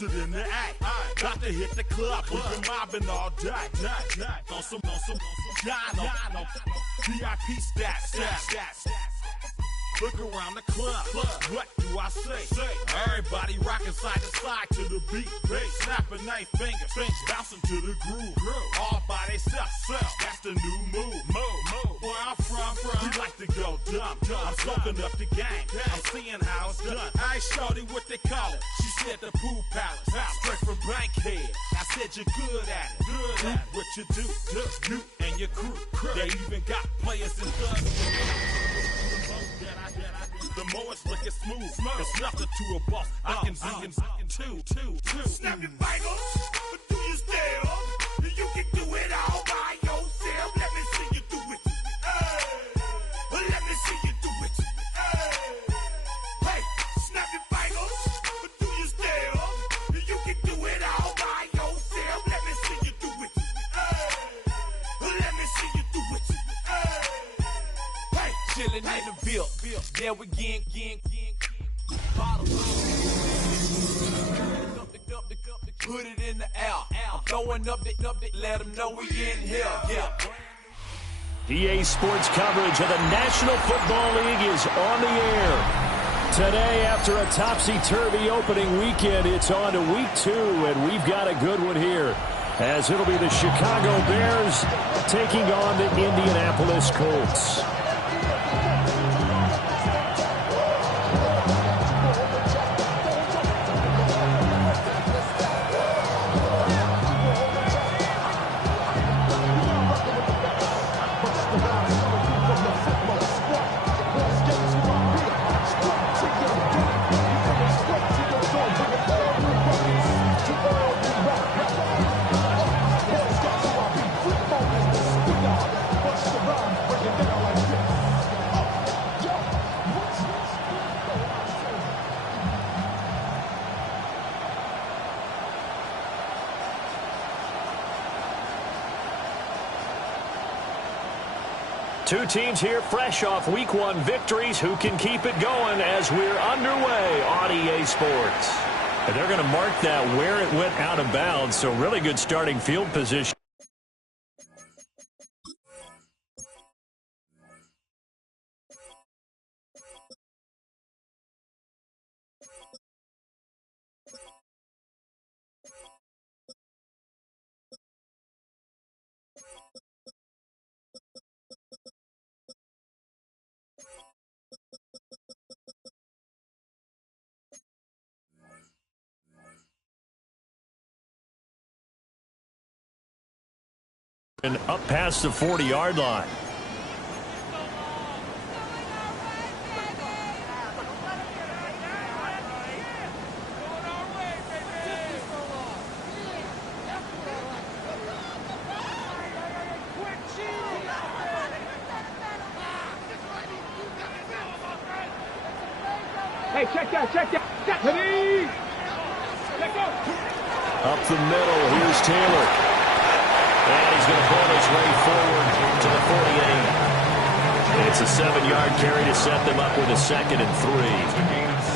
posted in the act. Got to hit the club. We've been mobbing all day. On some Dino. VIP stats. Look around the club. What do I say? Everybody rocking side to side to the beat. Snapping their fingers, bouncing to the groove. All by themselves. That's the new move. Where I'm from, we like to go dumb. I'm soaking up the game. I'm seeing how it's done. I ain't shorty what they call it. She said the pool palace. Straight from Bankhead. I said you're good at it. Do what you do. You and your crew. They even got players in thugs. The more it's looking smooth, it's nothing to a boss. I can see him two. Snap your fingers, but do you still? You can do it all by yourself. Let me see you do it. Let me see you do it. Hey, snap your fingers, but do you still? You can do it all by yourself. Let me see you do it. Let me see you do it. Hey, chillin' in the Ville. Yeah, we gang. Put it in the air. I'm throwing up the, let them know we in here. Yeah. EA Sports coverage of the National Football League is on the air. Today, after a topsy-turvy opening weekend, it's on to week 2, and we've got a good one here, as it'll be the Chicago Bears taking on the Indianapolis Colts. Two teams here fresh off Week 1 victories. Who can keep it going as we're underway on EA Sports? And they're going to mark that where it went out of bounds, so really good starting field position. And up past the 40-yard line. Hey, check that. Ready? Let go. Up the middle, here's Taylor. And he's going to pull his way forward to the 48. It's a 7-yard carry to set them up with a 2nd and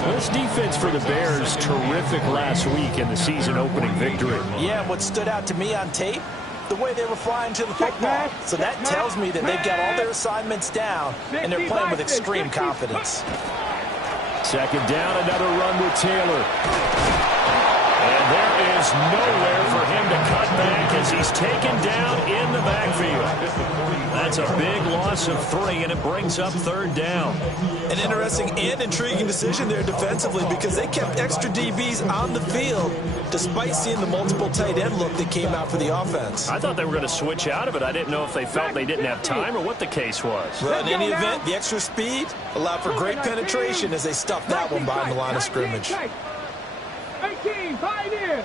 3. This defense for the Bears, terrific last week in the season-opening victory. Yeah, what stood out to me on tape, the way they were flying to the football. So that tells me that they've got all their assignments down, and they're playing with extreme confidence. 2nd down, another run with Taylor. And there is nowhere for him to cut back as he's taken down in the backfield. That's a big loss of 3, and it brings up 3rd down. An interesting and intriguing decision there defensively because they kept extra DBs on the field despite seeing the multiple tight end look that came out for the offense. I thought they were going to switch out of it. I didn't know if they felt they didn't have time or what the case was. Well, in any event, the extra speed allowed for great penetration as they stuffed that one behind the line of scrimmage. 18, pioneer.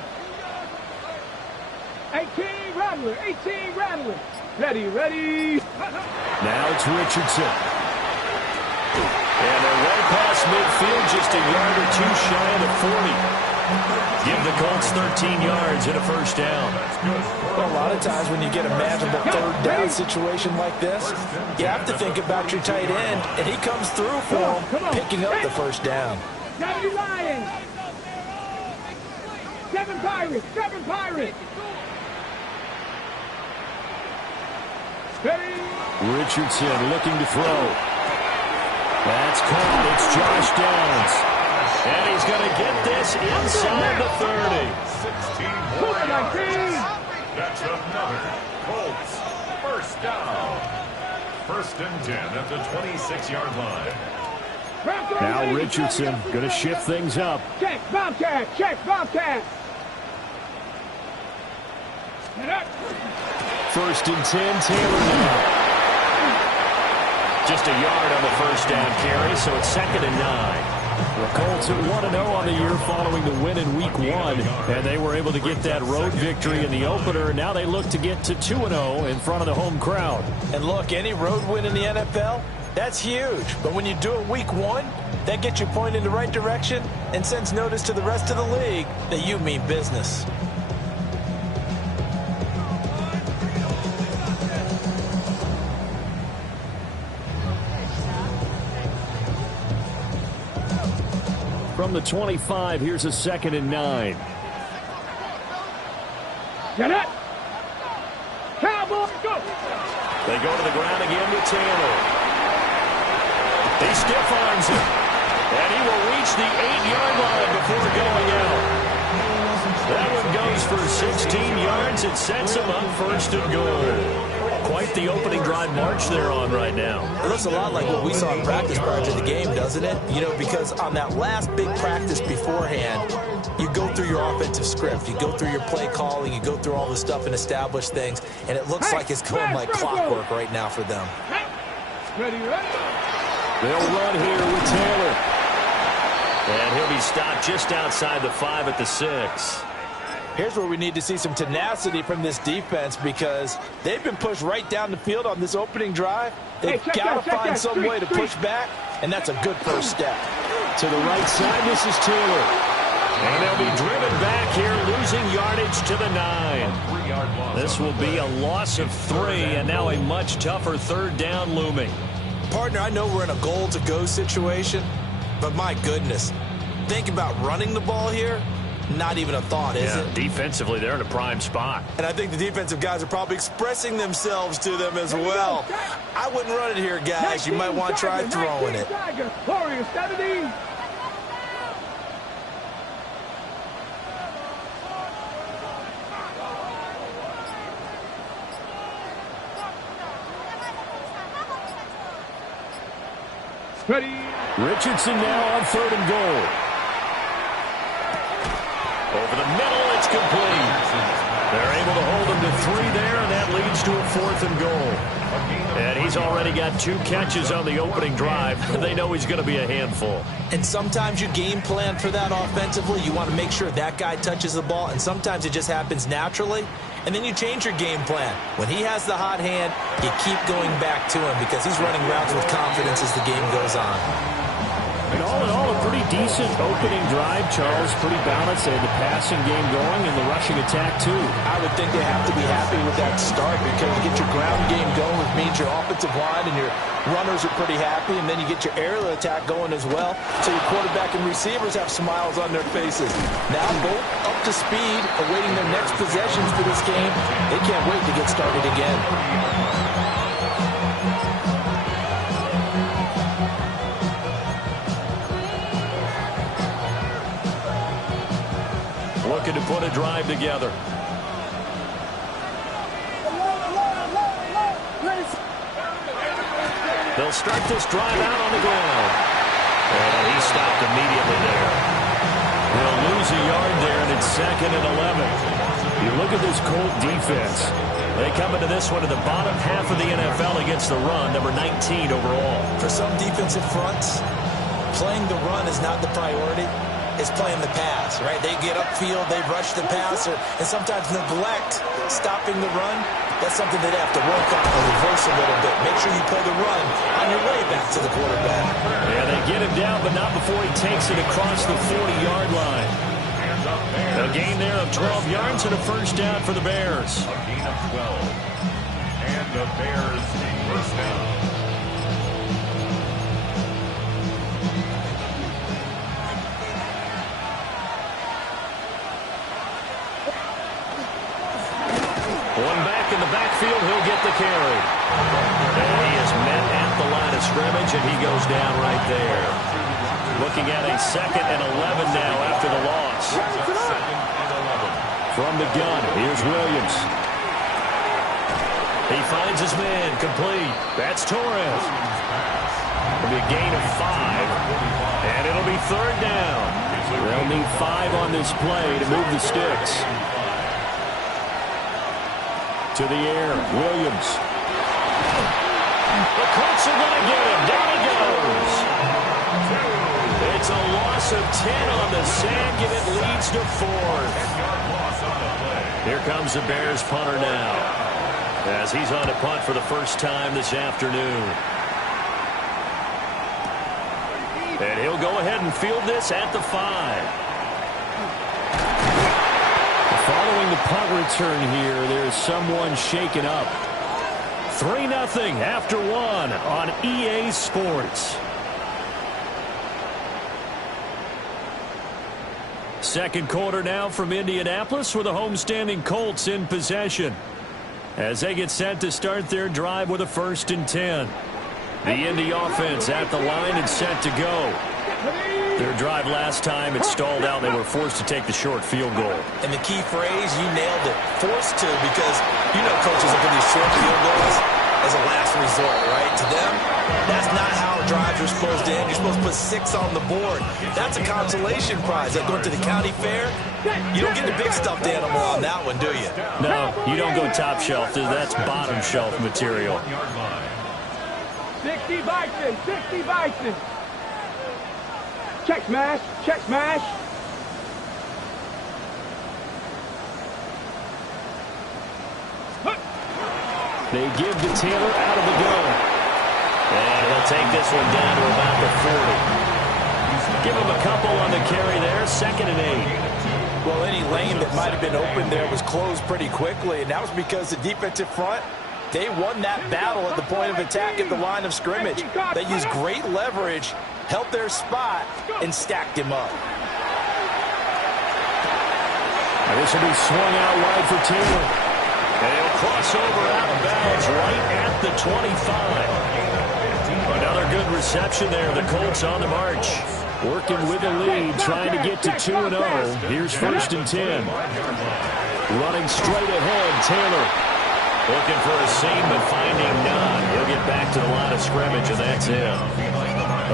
18, rattler. Ready. Now it's Richardson. And they're way past midfield, just a yard or 2 shy of the 40. Give the Colts 13 yards and a 1st down. Well, a lot of times when you get a manageable 3rd down situation like this, you have to think about your tight end, and he comes through for him, picking up the 1st down. Lions. Seven Pirates. Ready. Richardson looking to throw. That's caught. It's Josh Downs. And he's going to get this inside the 30. 16 points. That's another Colts first down. 1st and 10 at the 26-yard line. Now Richardson going to shift things up. Check, Bobcat. Get up. 1st and 10, Taylor now. Just a yard on the first down carry, so it's 2nd and 9. The Colts at 1-0 on the year following the win in Week 1, and they were able to get that road victory in the opener. Now they look to get to 2-0 in front of the home crowd. And look, any road win in the NFL, that's huge. But when you do it Week 1, that gets you pointed in the right direction and sends notice to the rest of the league that you mean business. From the 25, here's a 2nd and 9. Get it. Cowboys, go. They go to the ground again with Taylor. He stiff arms him. And he will reach the 8-yard line before going out. That one goes for 16 yards. It sets him up 1st and goal. Quite the opening drive march they're on right now. It looks a lot like what we saw in practice prior to the game, doesn't it? You know, because on that last big practice beforehand, you go through your offensive script. You go through your play calling. You go through all the stuff and establish things. And it looks like it's going like clockwork right now for them. Ready. They'll run here with Taylor. And he'll be stopped just outside the 5 at the 6. Here's where we need to see some tenacity from this defense because they've been pushed right down the field on this opening drive. They've got to find some way to push back, and that's a good first step. To the right side, this is Taylor. And they'll be driven back here, losing yardage to the 9. This will be a loss of 3, and now a much tougher 3rd down looming. Partner, I know we're in a goal-to-go situation, but my goodness, think about running the ball here. Not even a thought, is it? Defensively, they're in a prime spot. And I think the defensive guys are probably expressing themselves to them as well. I wouldn't run it here, guys. You might want to try throwing it. Warriors 70. Ready. Richardson now on 3rd and goal. Over the middle, it's complete. They're able to hold him to 3 there, and that leads to a 4th and goal. And he's already got 2 catches on the opening drive. They know he's going to be a handful. And sometimes you game plan for that offensively. You want to make sure that guy touches the ball, and sometimes it just happens naturally. And then you change your game plan. When he has the hot hand, you keep going back to him because he's running routes with confidence as the game goes on. And all in all, a pretty decent opening drive, Charles. Pretty balanced. They had the passing game going and the rushing attack, too. I would think they have to be happy with that start because you get your ground game going, which means your offensive line and your runners are pretty happy, and then you get your aerial attack going as well. So your quarterback and receivers have smiles on their faces. Now both up to speed, awaiting their next possessions for this game. They can't wait to get started again. Looking to put a drive together. They'll start this drive out on the ground. And he stopped immediately there. They'll lose a yard there, and it's 2nd and 11. You look at this Colt defense. They come into this one in the bottom half of the NFL against the run, number 19 overall. For some defensive fronts, playing the run is not the priority. It's playing the pass, right? They get upfield, they rush the passer, and sometimes neglect stopping the run. That's something they have to work on and reverse a little bit. Make sure you play the run on your way back to the quarterback. Yeah, they get him down, but not before he takes it across the 40-yard line. A gain there of 12 yards and a first down for the Bears. A gain of 12. And the Bears first down. the backfield, he'll get the carry. And he is met at the line of scrimmage, and he goes down right there. Looking at a 2nd and 11 now after the loss. From the gun, here's Williams. He finds his man, complete. That's Torres. It'll be a gain of 5, and it'll be 3rd down. They'll need 5 on this play to move the sticks. To the air, Williams. The Colts are going to get him. Down he goes. It's a loss of 10 on the sack, and it leads to 4th. Here comes the Bears punter now, as he's on to punt for the first time this afternoon. And he'll go ahead and field this at the 5. Following the punt return here, there's someone shaken up. 3-0 after 1 on EA Sports. Second quarter now from Indianapolis with the homestanding Colts in possession, as they get set to start their drive with a 1st and 10. The Indy offense at the line and set to go. Their drive last time, it stalled out. They were forced to take the short field goal. And the key phrase, you nailed it, forced to, because you know coaches look at these short field goals as a last resort, right? To them, that's not how drives are supposed to end. You're supposed to put 6 on the board. That's a consolation prize. Like going to the county fair, you don't get the big stuffed animal on that one, do you? No, you don't go top shelf. That's bottom shelf material. 60 Bison, 60 Bison. Check smash, check smash. They give to Taylor out of the gun. And he'll take this one down to about the 40. Give him a couple on the carry there, 2nd and 8. Well, any lane that might have been open there was closed pretty quickly, and that was because the defensive front, they won that battle at the point of attack at the line of scrimmage. They used great leverage, held their spot, and stacked him up. And this will be swung out wide for Taylor. And he'll cross over out of bounds right at the 25. Another good reception there. The Colts on the march. Working with the lead, trying to get to 2-0. Here's 1st and 10. Running straight ahead, Taylor. Looking for a seam, but finding none. He'll get back to the line of scrimmage, and that's it.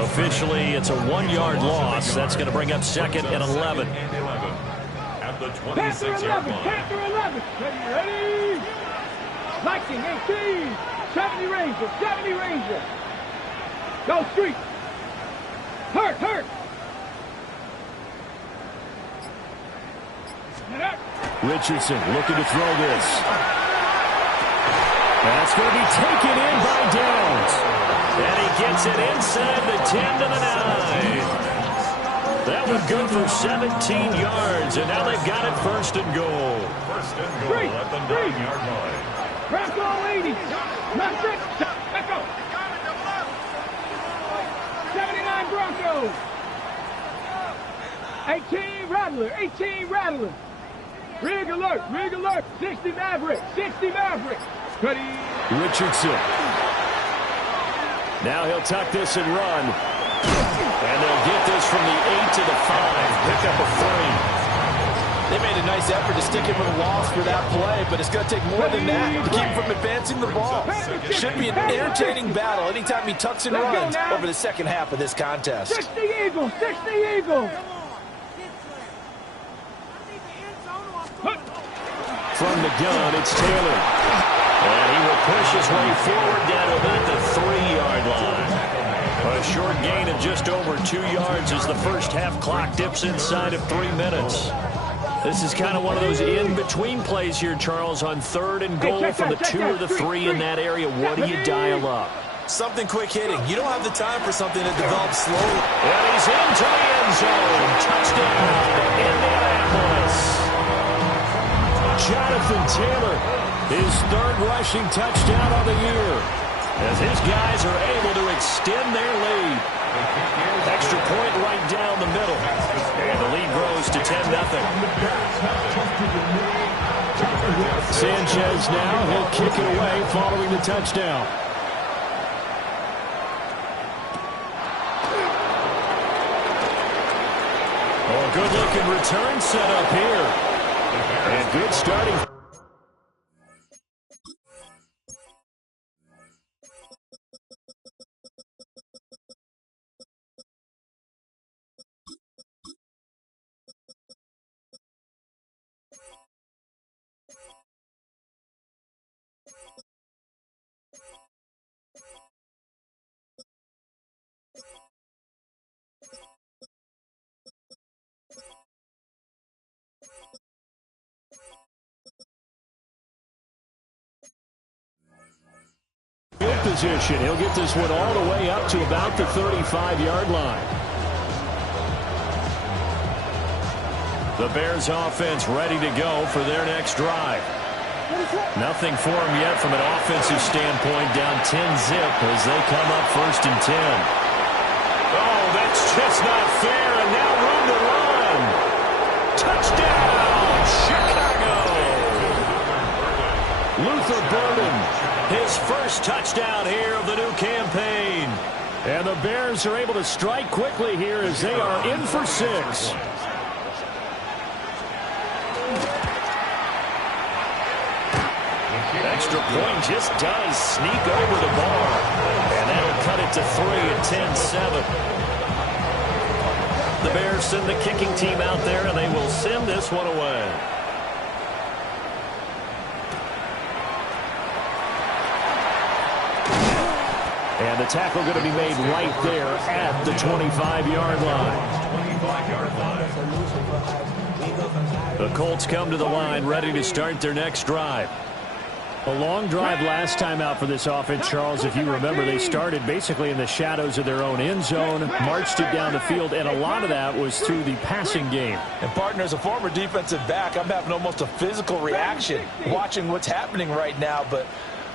Officially, it's a 1-yard loss. That's going to bring up 2nd and 11. At the Panther 26-yard 11, line. Panther 11. Ready? Viking 18, 70 Ranger, 70 Ranger. Go street. Hurt, hurt. Richardson looking to throw this. That's going to be taken in by Downs. And he gets it inside the 10 to the 9. That one good for 17 yards, and now they've got it 1st and goal. 1st and goal at the 9-yard line. Bronco 80. Not six. Let's go. 79 Broncos. 18 Rattler. 18 Rattler. Rig alert. 60 Maverick. 60 Maverick. Ready. Richardson. Now he'll tuck this and run. And they'll get this from the 8 to the 5. Pick up a 3. They made a nice effort to stick him with a loss for that play, but it's going to take more than that to keep him from advancing the ball. Should be an entertaining battle anytime he tucks and runs over the second half of this contest. 60 Eagles. 60 Eagles. From the gun, it's Taylor. And he will push his way forward down to about the 3-yard line. A short gain of just over 2 yards as the first half clock dips inside of 3 minutes. This is kind of one of those in-between plays here, Charles, on 3rd and goal from the 2 or the 3 in that area. What do you dial up? Something quick hitting. You don't have the time for something that develops slowly. And he's into the end zone. Touchdown, Indianapolis. Jonathan Taylor, his 3rd rushing touchdown of the year, as his guys are able to extend their lead. Extra point right down the middle. And the lead grows to 10-0. San Sanchez now. He'll kick it away following the touchdown. Oh, good-looking return set up here. And good starting. Field position. He'll get this one all the way up to about the 35-yard line. The Bears offense ready to go for their next drive. Nothing for them yet from an offensive standpoint, down 10-zip as they come up 1st and 10. Oh, that's just not fair, and now room to run. Touchdown, Chicago! Luther Burden, his first touchdown here of the new campaign. And the Bears are able to strike quickly here as they are in for 6. Extra point just does sneak over the bar. And that'll cut it to 3 at 10-7. The Bears send the kicking team out there, and they will send this one away. And the tackle going to be made right there at the 25-yard line. The Colts come to the line ready to start their next drive. A long drive last time out for this offense, Charles. If you remember, they started basically in the shadows of their own end zone, marched it down the field, and a lot of that was through the passing game. And, partner, as a former defensive back, I'm having almost a physical reaction watching what's happening right now. But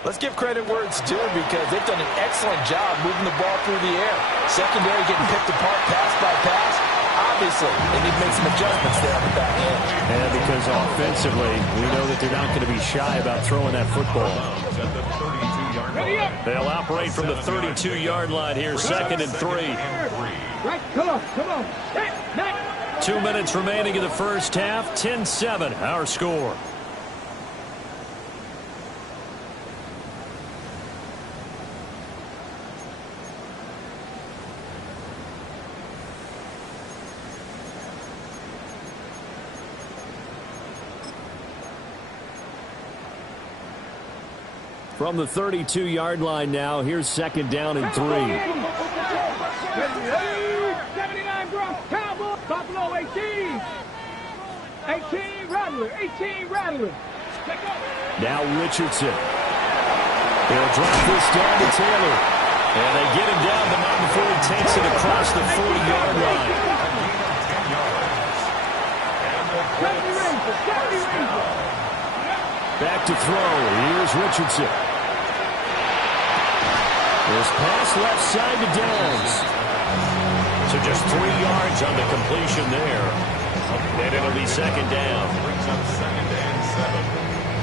let's give credit where it's due because they've done an excellent job moving the ball through the air. Secondary getting picked apart pass by pass. Obviously, they need to make some adjustments there on the back end. And because offensively, we know that they're not going to be shy about throwing that football. They'll operate from the 32-yard line here, 2nd and 3. Right, come on. 2 minutes remaining in the first half, 10-7, our score. From the 32-yard line now, here's 2nd down and 3. 79 Bronx Cowboys, Buffalo 18. 18 Rattler. Now Richardson. They'll drop this down to Taylor. And they get him down, but not before he takes it across the 40-yard line. Back to throw. Here's Richardson. This pass left side to Downs. So just 3 yards on the completion there. And it'll be 2nd down. Brings up 2nd and 7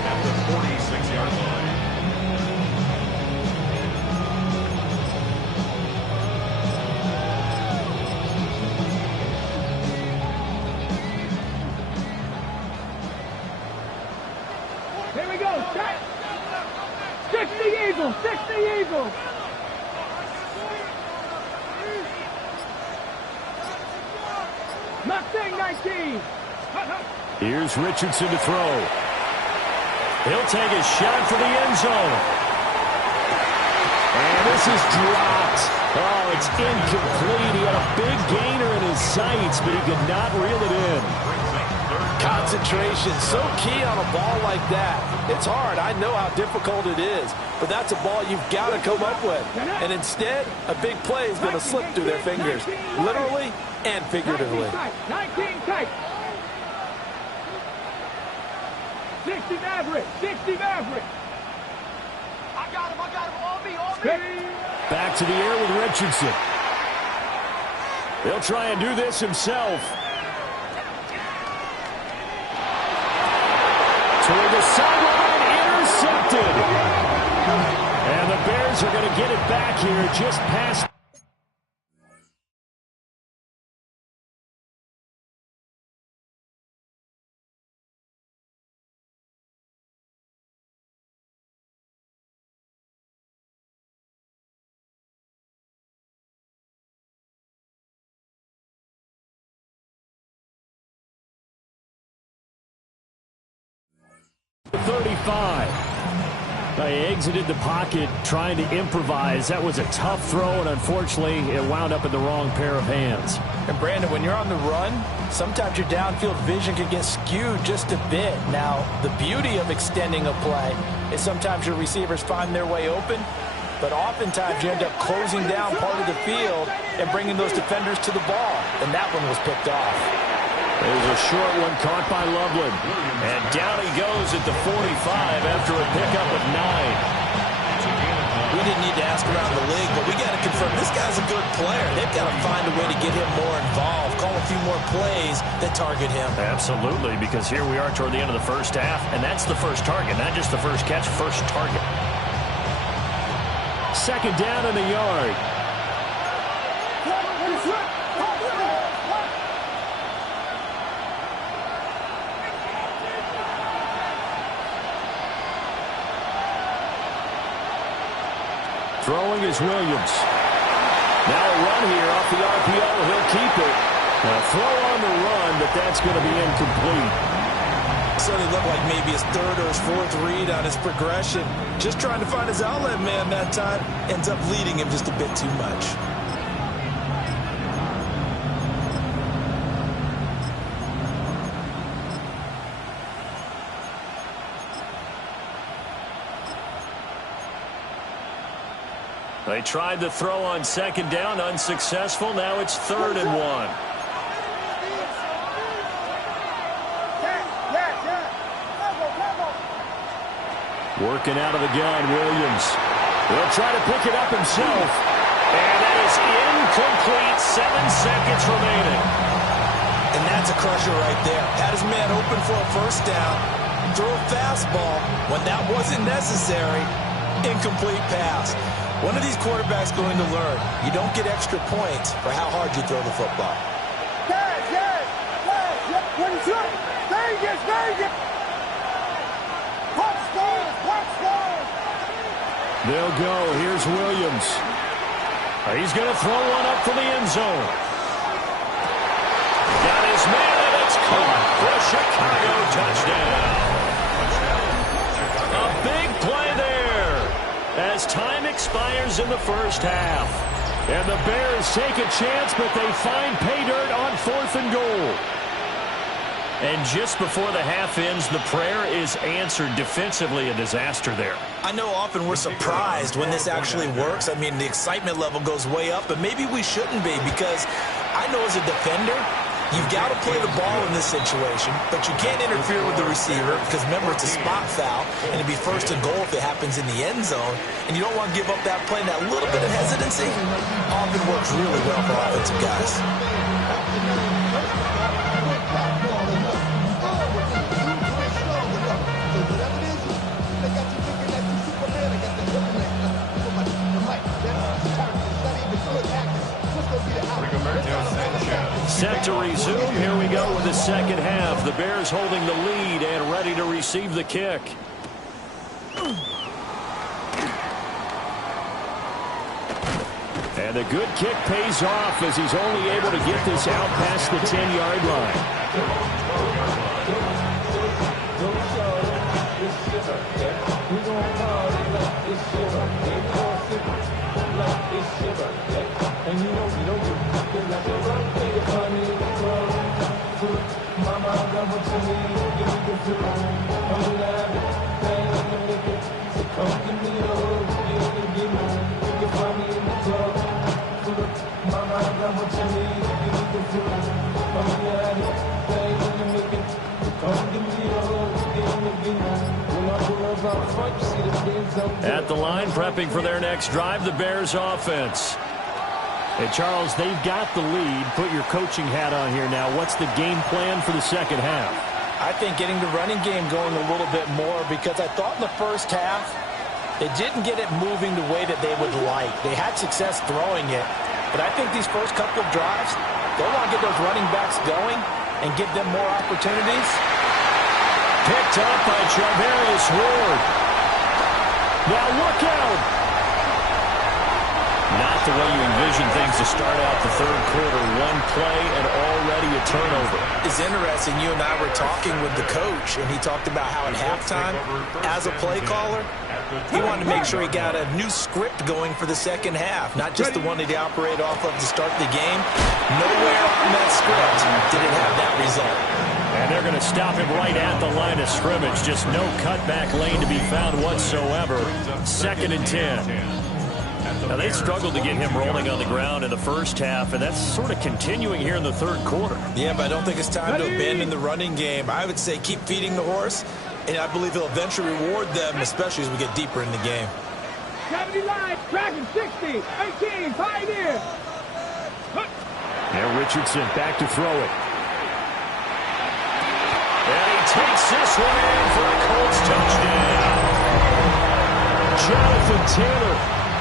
at the 46-yard line. Here we go. 60 Eagles. Mustang 19. Here's Richardson to throw. He'll take a shot for the end zone. And this is dropped. Oh, it's incomplete. He had a big gainer in his sights, but he could not reel it in. Concentration, so key on a ball like that. It's hard. I know how difficult it is, but that's a ball you've got to come up with. And instead, a big play is going to slip through their fingers, literally and figuratively. 19 tight. 60 Maverick. I got him. All me. Back to the air with Richardson. He'll try and do this himself. Toward the sideline, going to get it back here just past. They exited the pocket trying to improvise. That was a tough throw, and unfortunately, it wound up in the wrong pair of hands. And Brandon, when you're on the run, sometimes your downfield vision can get skewed just a bit. Now, the beauty of extending a play is sometimes your receivers find their way open, but oftentimes you end up closing down part of the field and bringing those defenders to the ball, and that one was picked off. There's a short one caught by Loveland. And down he goes at the 45 after a pickup of 9. We didn't need to ask around the league, but we got to confirm this guy's a good player. They've got to find a way to get him more involved, call a few more plays that target him. Absolutely, because here we are toward the end of the first half, and that's the first target, not just the first catch, first target. Second down in the yard. Throwing is Williams. Now a run here off the RPO. He'll keep it. Now throw on the run, but that's going to be incomplete. Certainly looked like maybe his third or his fourth read on his progression. Just trying to find his outlet man that time. Ends up leading him just a bit too much. They tried to throw on second down, unsuccessful. Now it's 3rd and 1. Working out of the gun, Williams. He'll try to pick it up himself. And that is incomplete. 7 seconds remaining. And that's a crusher right there. Had his man open for a first down. Throw a fastball when that wasn't necessary. Incomplete pass. One of these quarterbacks going to learn, you don't get extra points for how hard you throw the football. They'll go. Here's Williams. He's going to throw one up for the end zone. Got his man, and it's caught for a Chicago touchdown. A big play there as time expires in the first half. And the Bears take a chance, but they find pay dirt on 4th and goal. And just before the half ends, the prayer is answered. Defensively, a disaster there. I know often we're surprised when this actually works. I mean, the excitement level goes way up, but maybe we shouldn't be, because I know as a defender, you've got to play the ball in this situation, but you can't interfere with the receiver because, remember, it's a spot foul, and it'd be 1st and goal if it happens in the end zone, and you don't want to give up that play. And that little bit of hesitancy often works really well for offensive guys. Set to resume. Here we go with the second half. The Bears holding the lead and ready to receive the kick. And a good kick pays off as he's only able to get this out past the 10-yard line. At the line, prepping for their next drive, the Bears offense. Hey, Charles, they've got the lead. Put your coaching hat on here now. What's the game plan for the second half? I think getting the running game going a little bit more, because I thought in the first half They didn't get it moving the way that they would like. They had success throwing it, but I think these first couple of drives, they'll want to get those running backs going and give them more opportunities. Picked up by Charvarius Ward. Now look out! Not the way you envision things to start out the third quarter. One play and already a turnover. It's interesting. You and I were talking with the coach, and he talked about how at halftime, as a play caller, he wanted to make sure he got a new script going for the second half, not just the one that he operated off of to start the game. Nowhere on that script did it have that result. And they're going to stop him right at the line of scrimmage. Just no cutback lane to be found whatsoever. 2nd and 10. Now, they struggled to get him rolling on the ground in the first half, and that's sort of continuing here in the third quarter. Yeah, but I don't think it's time to abandon the running game. I would say keep feeding the horse, and I believe he'll eventually reward them, especially as we get deeper in the game. 70 line, tracking 60, 18, Pioneer. Now Richardson back to throw it. And he takes this one in for a Colts touchdown. Jonathan Taylor.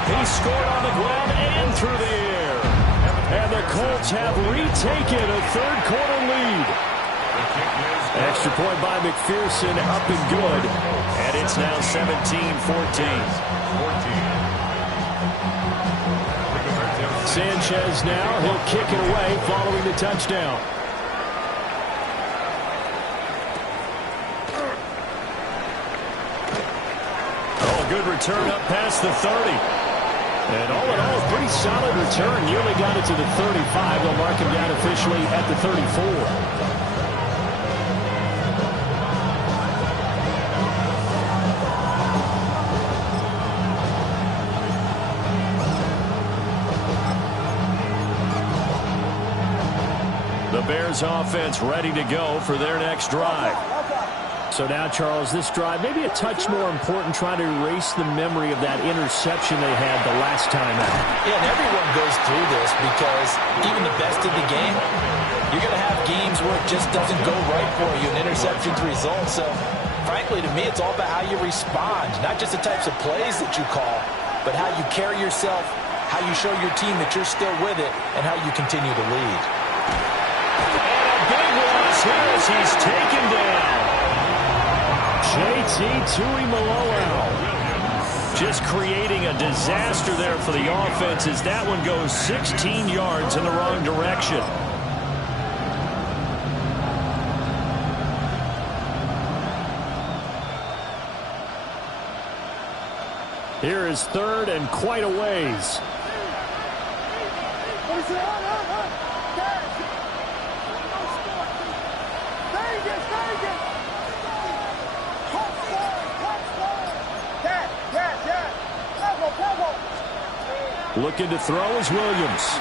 He scored on the ground and through the air. And the Colts have retaken a third quarter lead. Extra point by McPherson, up and good. And it's now 17-14. Sanchez now, he'll kick it away following the touchdown. Oh, good return up past the 30. And all in all, a pretty solid return. Nearly got it to the 35. They'll mark him down officially at the 34. The Bears offense ready to go for their next drive. So now, Charles, this drive maybe a touch more important, trying to erase the memory of that interception they had the last time out. Yeah, and everyone goes through this because even the best of the game, you're going to have games where it just doesn't go right for you, and interceptions result. So, frankly, to me, it's all about how you respond, not just the types of plays that you call, but how you carry yourself, how you show your team that you're still with it, and how you continue to lead. And a big loss here as he's taken down. JT Tuimoloau just creating a disaster there for the offense as that one goes 16 yards in the wrong direction. Here is third and quite a ways. Looking to throw is Williams.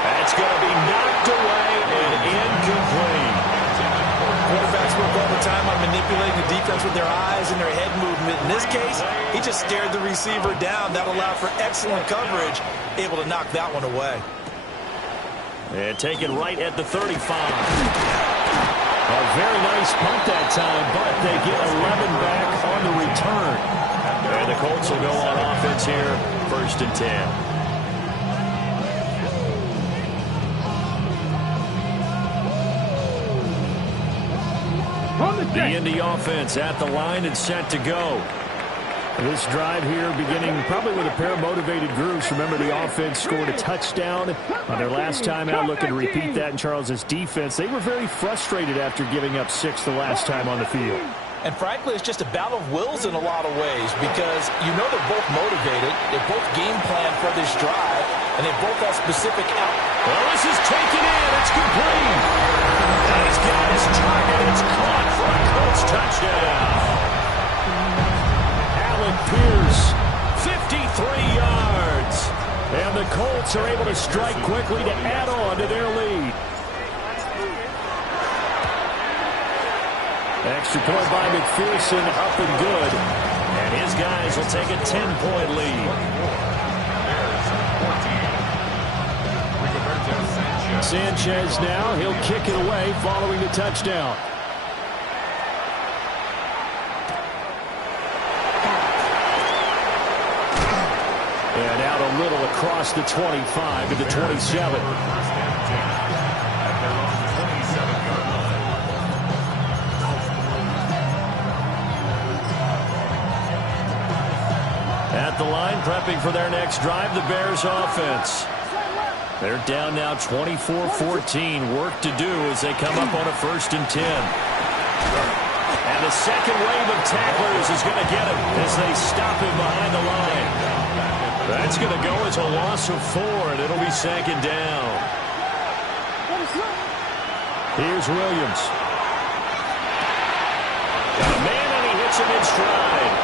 That's going to be knocked away and incomplete. Quarterbacks work all the time on manipulating the defense with their eyes and their head movement. In this case, he just stared the receiver down. That allowed for excellent coverage, able to knock that one away. And taken right at the 35. A very nice punt that time, but they get 11 back on the return. And the Colts will go on offense here, 1st and 10. The Indy offense at the line and set to go. This drive here beginning probably with a pair of motivated groups. Remember, the offense scored a touchdown on their last time out. Looking to repeat that in Charles's defense. They were very frustrated after giving up 6 the last time on the field. And frankly, it's just a battle of wills in a lot of ways because you know they're both motivated. They both game plan for this drive, and they both have specific out. Well, this is taken in. It's complete. And he's got his target. It's caught for a Colts touchdown. Alec Pierce, 53 yards. And the Colts are able to strike quickly to add on to their lead. Extra point by McPherson, up and good. And his guys will take a 10-point lead. Sanchez now, he'll kick it away following the touchdown. across the 25 to the 27. At the line, prepping for their next drive, the Bears offense. They're down now 24-14. Work to do as they come up on a 1st and 10. And the second wave of tacklers is going to get him as they stop him behind the line. That's going to go as a loss of 4, and it'll be 2nd down. Here's Williams. Got a man, and he hits him in stride.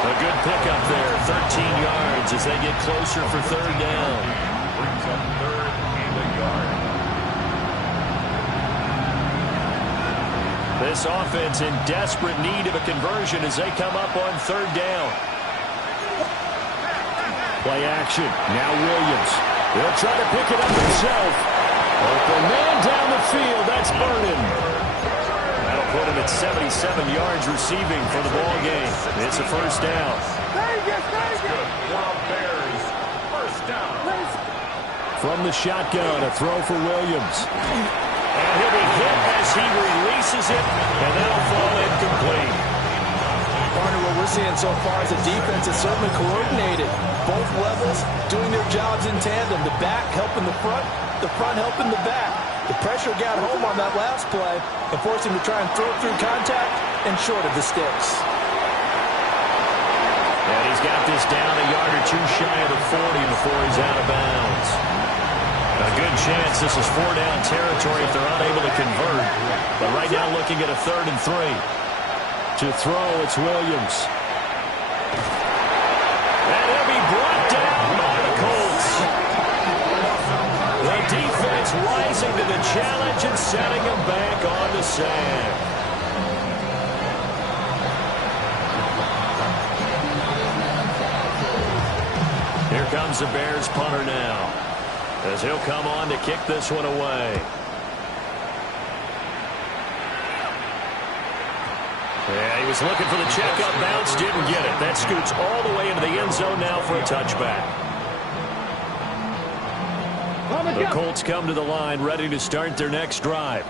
A good pickup there, 13 yards as they get closer for 3rd down. Brings up 3rd and a yard. This offense in desperate need of a conversion as they come up on 3rd down. Play action. Now Williams. He'll try to pick it up himself. Open man down the field. That's Vernon. That'll put him at 77 yards receiving for the ball game. It's a 1st down. Bears, 1st down. From the shotgun, a throw for Williams. And he'll be hit as he releases it, and that'll fall incomplete. Partner, what we're seeing so far is a defense that's certainly coordinated. Both levels doing their jobs in tandem. The back helping the front helping the back. The pressure got home on that last play and forced him to try and throw through contact and short of the sticks. And he's got this down a yard or 2 shy of the 40 before he's out of bounds. A good chance this is 4-down territory if they're unable to convert. But right now looking at a 3rd and 3. To throw, it's Williams. And he'll be brought down by the Colts. The defense rising to the challenge and setting him back on the sack. Here comes the Bears punter now, as he'll come on to kick this one away. Yeah, he was looking for the checkup bounce, didn't get it. That scoots all the way into the end zone now for a touchback. The Colts come to the line, ready to start their next drive.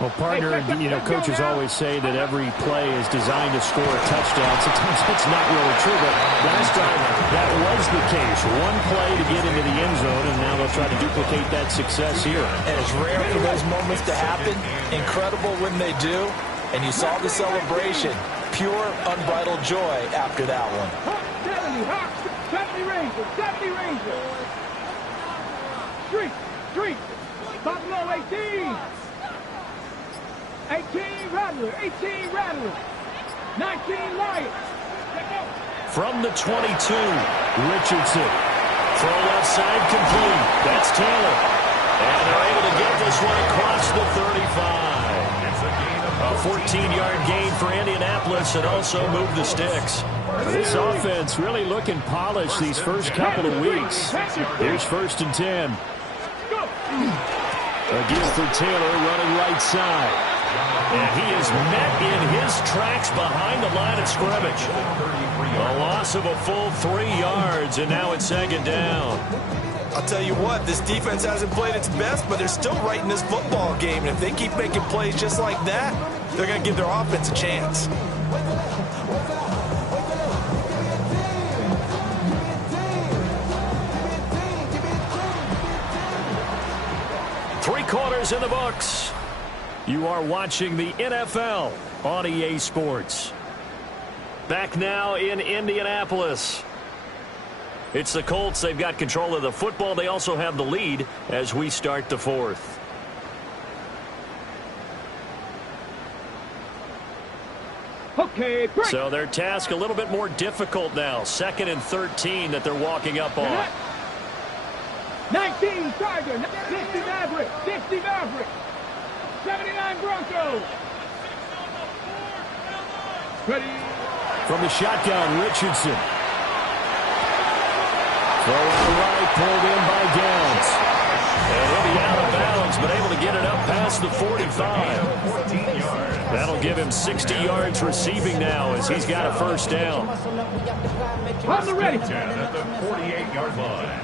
Well, partner, coaches always say that every play is designed to score a touchdown. Sometimes it's not really true, but last time that was the case. One play to get into the end zone, and now they'll try to duplicate that success here. And it's rare for those moments to happen. Incredible when they do. And you saw the celebration. Pure, unbridled joy after that one. 70 Ranger, 70 Ranger. Street, Buffalo 18. 18 Rattler, 18 Rattler. 19 Lions. From the 22, Richardson. Throw left side complete. That's Taylor. And they're able to get this one across the 35. A 14-yard gain for Indianapolis and also move the sticks. This offense really looking polished these first couple of weeks. Here's 1st and 10. Again for Taylor running right side. And he is met in his tracks behind the line of scrimmage. A loss of a full 3 yards, and now it's 2nd down. I'll tell you what, this defense hasn't played its best, but they're still right in this football game. And if they keep making plays just like that, they're going to give their offense a chance. Three quarters in the books. You are watching the NFL on EA Sports. Back now in Indianapolis. It's the Colts. They've got control of the football. They also have the lead as we start the 4th. Okay, break. So their task a little bit more difficult now. 2nd and 13 that they're walking up on. 19 Tiger, 60 Maverick, 60 Maverick, 79 Broncos. Ready. From the shotgun, Richardson. Throw out right, pulled in by Downs. And he'll be out of bounds been able to get it up past the 45. That'll give him 60 yards receiving now as he's got a first down. On the ready. 10 at the 48-yard line.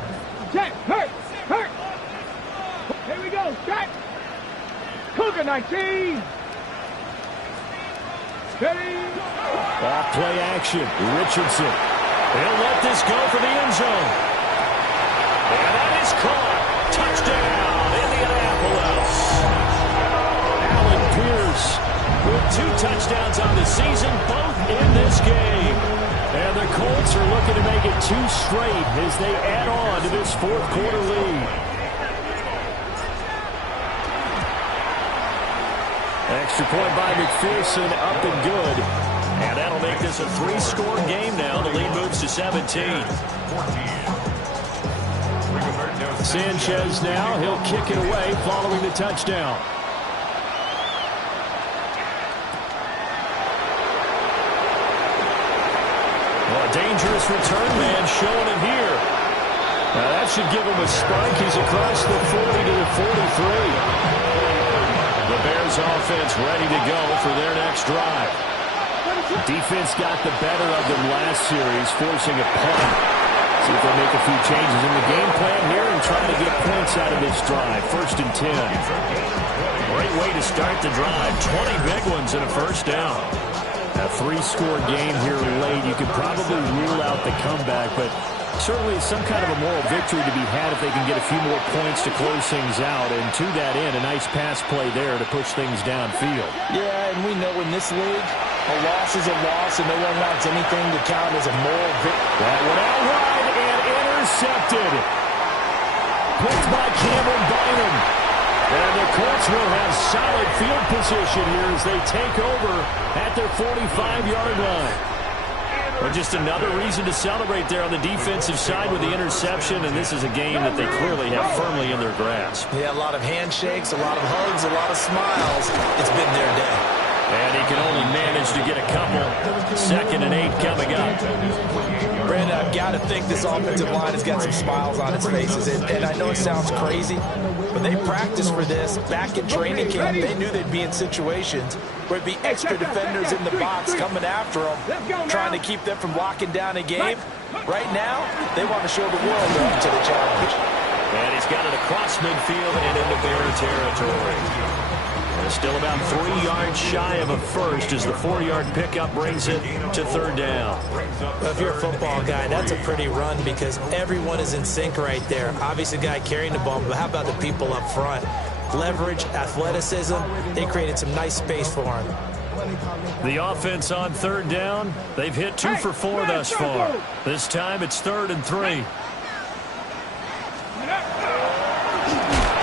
Check. Hurt. Here we go. Check. Cougar 19. Steady. Off play action. Richardson. He'll let this go for the end zone. And that is caught. Touchdown, Indianapolis. Allen Pierce with 2 touchdowns on the season, both in this game. And the Colts are looking to make it 2 straight as they add on to this fourth quarter lead. Extra point by McPherson, up and good. And that'll make this a 3-score game now. The lead moves to 17. Sanchez now, he'll kick it away following the touchdown. Well, a dangerous return man showing it here. Now that should give him a spike. He's across the 40 to the 43. The Bears offense ready to go for their next drive. Defense got the better of them last series, forcing a punt. See if they make a few changes in the game plan here and try to get points out of this drive. 1st and 10. Great way to start the drive. 20 big ones and a first down. A 3-score game here late. You could probably rule out the comeback, but certainly some kind of a moral victory to be had if they can get a few more points to close things out. And to that end, a nice pass play there to push things downfield. Yeah, and we know in this league, a loss is a loss, and no one wants anything to count as a moral victory. That went out wide and intercepted. Picked by Cameron Bynum. And the Colts will have solid field position here as they take over at their 45-yard line. Well, just another reason to celebrate there on the defensive side with the interception, and this is a game that they clearly have firmly in their grasp. Yeah, a lot of handshakes, a lot of hugs, a lot of smiles. It's been their day. And he can only manage to get a couple. 2nd and 8 coming up. Brandon, I've got to think this offensive line has got some smiles on its faces. And I know it sounds crazy, but they practiced for this back in training camp. They knew they'd be in situations where it'd be extra defenders in the box coming after them, trying to keep them from locking down a game. Right now, they want to show the world they're up to the challenge. And he's got it across midfield and into Bear territory. They're still about 3 yards shy of a first as the 4-yard pickup brings it to 3rd down. Well, if you're a football guy, that's a pretty run because everyone is in sync right there. Obviously, the guy carrying the ball, but how about the people up front? Leverage, athleticism, they created some nice space for him. The offense on 3rd down, they've hit 2 for 4 thus far. This time it's 3rd and 3.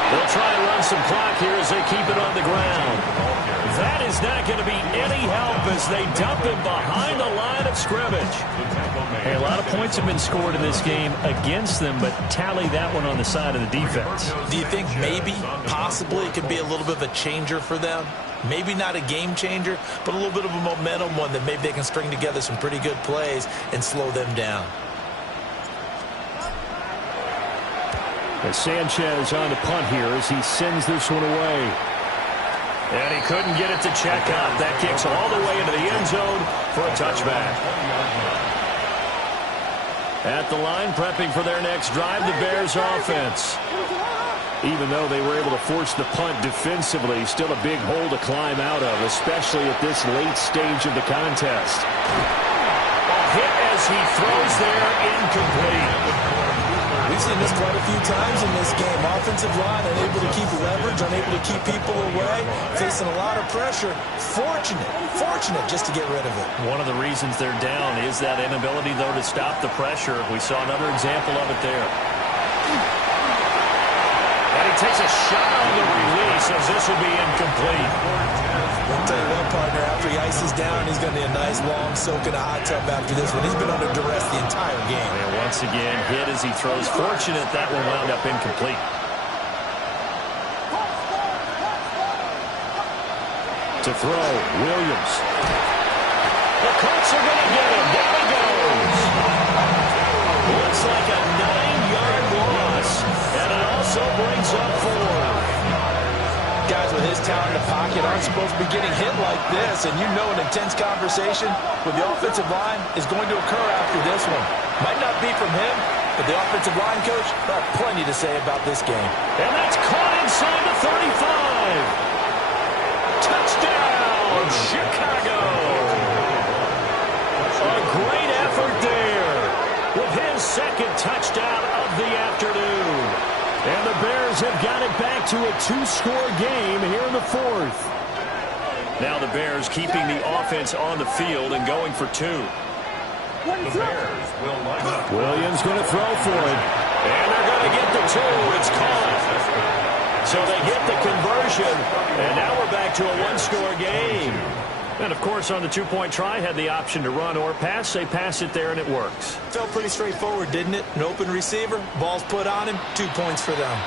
They'll try and run some clock here as they keep it on the ground. That is not going to be any help as they dump him behind the line of scrimmage. Hey, a lot of points have been scored in this game against them, but tally that one on the side of the defense. Do you think maybe, possibly, it could be a little bit of a changer for them? Maybe not a game changer, but a little bit of a momentum one that maybe they can string together some pretty good plays and slow them down. As Sanchez on the punt here as he sends this one away. And he couldn't get it to check up. That kicks all the way into the end zone for a touchback. At the line, prepping for their next drive, the Bears offense. Even though they were able to force the punt defensively, still a big hole to climb out of, especially at this late stage of the contest. A hit as he throws there, incomplete. We've seen this quite a few times in this game. Offensive line unable to keep leverage, unable to keep people away, facing a lot of pressure. Fortunate just to get rid of it. One of the reasons they're down is that inability, though, to stop the pressure. We saw another example of it there. And he takes a shot on the release as this will be incomplete. I'll tell you what, partner, after he ices down, he's going to need a nice long soak in a hot tub after this one. He's been under duress the entire game. And once again, hit as he throws. Fortunate that one wound up incomplete. To throw, Williams. The Colts are going to get him. There he goes. Looks like a 9-yard loss. And it also brings up 4. his talent in the pocket aren't supposed to be getting hit like this, and you know an intense conversation with the offensive line is going to occur after this one. Might not be from him, but the offensive line coach will have plenty to say about this game. And that's caught inside the 35. Touchdown, Chicago. A great effort there with his second touchdown of the afternoon. And the Bears have got it back to a 2-score game here in the fourth. Now the Bears keeping the offense on the field and going for 2. The Bears will line up. Williams going to throw for it. And they're going to get the 2. It's caught. So they get the conversion. And now we're back to a 1-score game. And, of course, on the 2-point try, had the option to run or pass. They pass it there, and it works. Felt pretty straightforward, didn't it? An open receiver, ball's put on him, 2 points for them.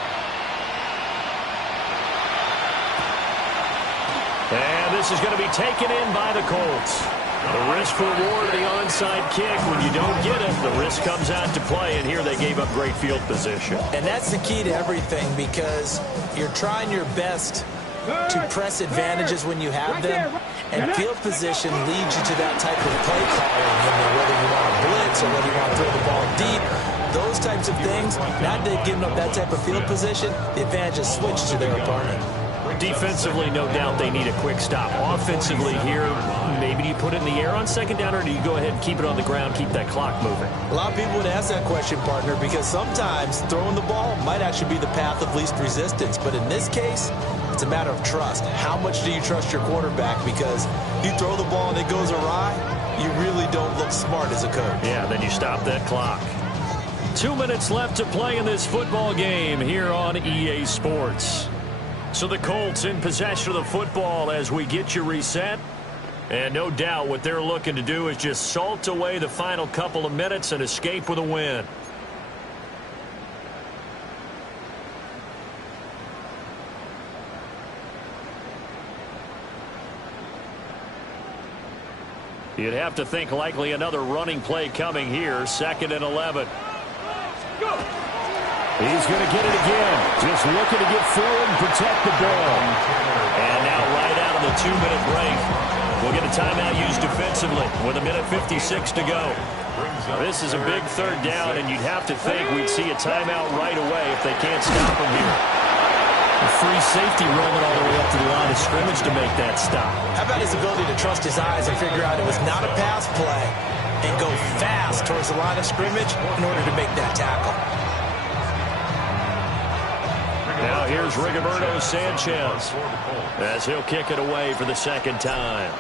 And this is going to be taken in by the Colts. The risk reward of the onside kick. When you don't get it, the risk comes out to play, and here they gave up great field position. And that's the key to everything, because you're trying your best to press advantages when you have them, and field position leads you to that type of play calling, whether you want to blitz or whether you want to throw the ball deep, those types of things. Now that they've given up that type of field position, the advantage is switched to their opponent. Defensively, no doubt they need a quick stop. Offensively here, maybe do you put it in the air on second down, or do you go ahead and keep it on the ground, keep that clock moving? A lot of people would ask that question, partner, because sometimes throwing the ball might actually be the path of least resistance. But in this case, it's a matter of trust. How much do you trust your quarterback? Because you throw the ball and it goes awry, you really don't look smart as a coach. Yeah, then you stop that clock. 2 minutes left to play in this football game here on EA Sports. So the Colts in possession of the football as we get you reset. And no doubt what they're looking to do is just salt away the final couple of minutes and escape with a win. You'd have to think likely another running play coming here. 2nd and 11. He's going to get it again. Just looking to get forward and protect the ball. And now right out of the 2-minute break, we'll get a timeout used defensively with 1:56 to go. This is a big 3rd down, and you'd have to think we'd see a timeout right away if they can't stop him here. A free safety rolling all the way up to the line of scrimmage to make that stop. How about his ability to trust his eyes and figure out it was not a pass play and go fast towards the line of scrimmage in order to make that tackle? Now here's Rigoberto Sanchez as he'll kick it away for the 2nd time.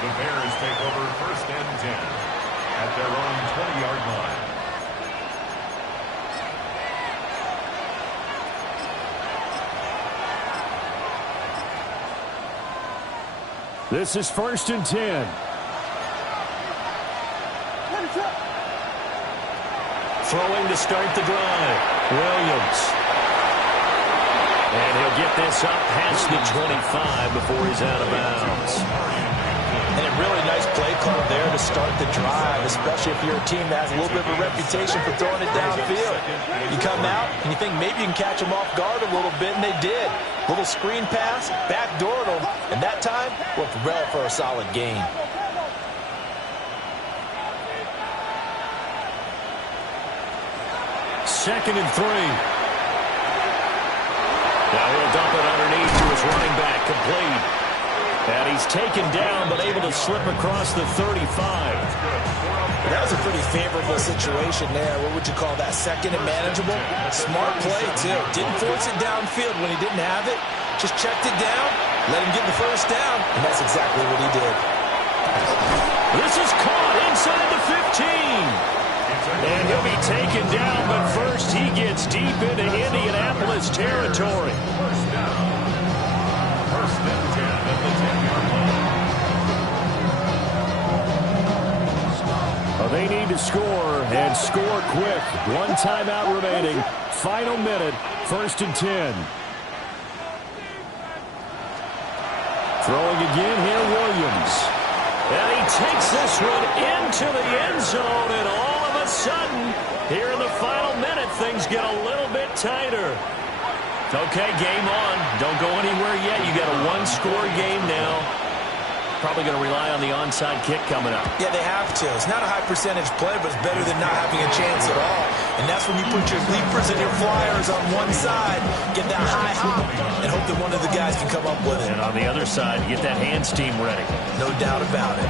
The Bears take over 1st and 10 at their own 20-yard line. This is 1st and 10. Throwing to start the drive. Williams. And he'll get this up past the 25 before he's out of bounds. And a really nice play call there to start the drive, especially if you're a team that has a little bit of a reputation for throwing it downfield. You come out and you think maybe you can catch them off guard a little bit, and they did. Little screen pass, backdoored them, and that time worked well for a solid gain. 2nd and 3. Now he'll dump it underneath to his running back, complete. And he's taken down, but able to slip across the 35. That was a pretty favorable situation there. What would you call that? 2nd and manageable? Smart play, too. Didn't force it downfield when he didn't have it. Just checked it down, let him get the 1st down, and that's exactly what he did. This is caught inside the 15. And he'll be taken down, but first he gets deep into Indianapolis territory. 1st down. 1st and 10 at the 10-yard line. They need to score, and score quick. 1 timeout remaining. Final minute, 1st and 10. Throwing again here, Williams. And he takes this one into the end zone, and all of a sudden, here in the final minute, things get a little bit tighter. Okay, game on. Don't go anywhere yet. You got a one-score game now. Probably going to rely on the onside kick coming up. Yeah, they have to. It's not a high-percentage play, but it's better than not having a chance at all. And that's when you put your leapers and your flyers on one side, get that high hop, and hope that one of the guys can come up with it. And on the other side, get that hands team ready. No doubt about it.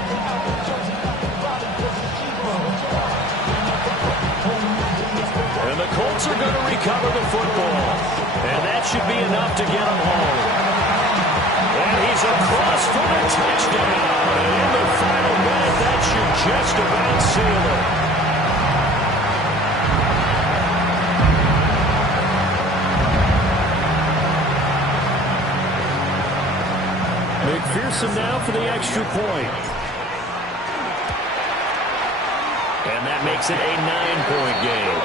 And the Colts are going to recover the football. And that should be enough to get them home. And he's across for the touchdown. And in the final minute, that should just about seal it. McPherson now for the extra point. And that makes it a 9-point game.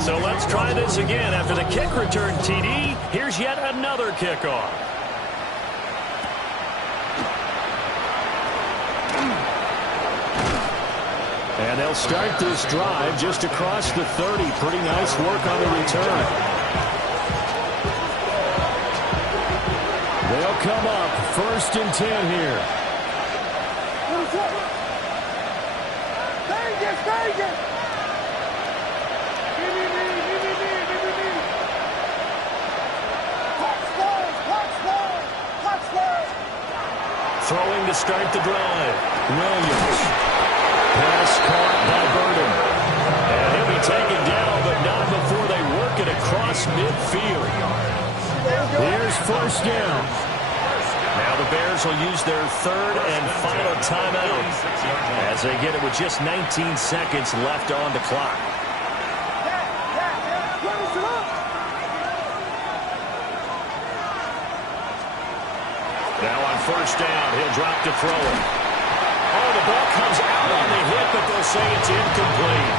So let's try this again. After the kick return TD, here's yet another kickoff. And they'll start this drive just across the 30. Pretty nice work on the return. They'll come up 1st and 10 here. Vegas! Throwing to start the drive. Williams. Pass caught by Burden. And he'll be taken down, but not before they work it across midfield. Here's 1st down. Now the Bears will use their 3rd and final timeout as they get it with just 19 seconds left on the clock. Now on 1st down, he'll drop to throw it. Oh, the ball comes out on the hit, but they'll say it's incomplete.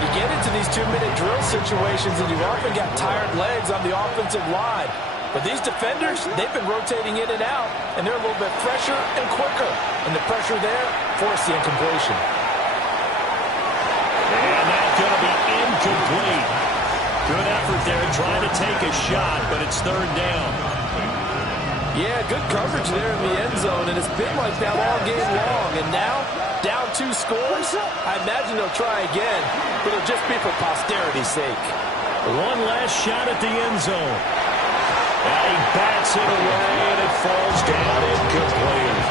You get into these 2-minute drill situations, and you've often got tired legs on the offensive line. But these defenders, they've been rotating in and out, and they're a little bit fresher and quicker. And the pressure there forced the incompletion. And that's going to be incomplete. Good effort there trying to take a shot, but it's 3rd down. Yeah, good coverage there in the end zone, and it's been like that all game long. And now, down 2 scores, I imagine they'll try again, but it'll just be for posterity's sake. One last shot at the end zone. And he bats it away, and it falls down incomplete.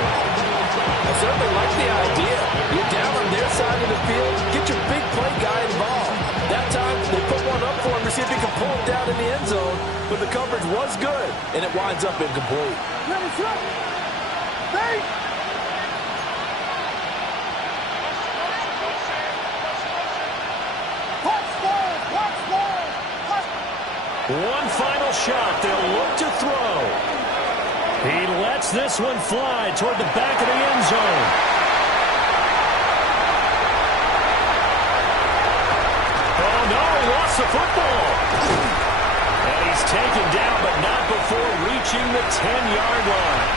I certainly like the idea. You're down on their side of the field, get your big play guy involved. That time, they put one up for him to see if he can pull it down in the end zone, but the coverage was good, and it winds up incomplete. One final shot. They'll look to throw. He lets this one fly toward the back of the end zone. Oh, no, he lost the football. And he's taken down, but not before reaching the 10-yard line.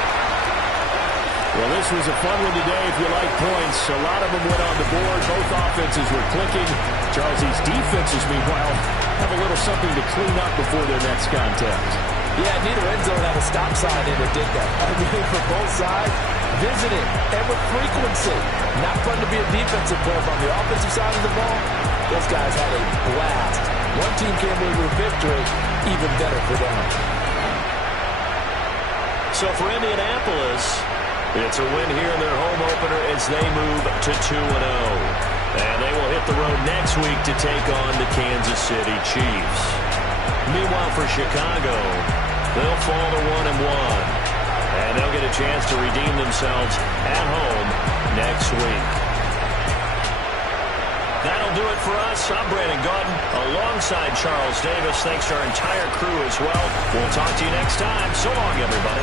Well, this was a fun one today if you like points. A lot of them went on the board. Both offenses were clicking. Charles, these defenses, meanwhile, have a little something to clean up before their next contest. Yeah, neither end zone had a stop sign in it, did that. I mean, for both sides, visiting and with frequency. Not fun to be a defensive player, but on the offensive side of the ball, those guys had a blast. One team came away with a victory, even better for them. So for Indianapolis, it's a win here in their home opener as they move to 2-0. And they will hit the road next week to take on the Kansas City Chiefs. Meanwhile, for Chicago, they'll fall to 1-1. And they'll get a chance to redeem themselves at home next week. That'll do it for us. I'm Brandon Gaudin alongside Charles Davis. Thanks to our entire crew as well. We'll talk to you next time. So long, everybody.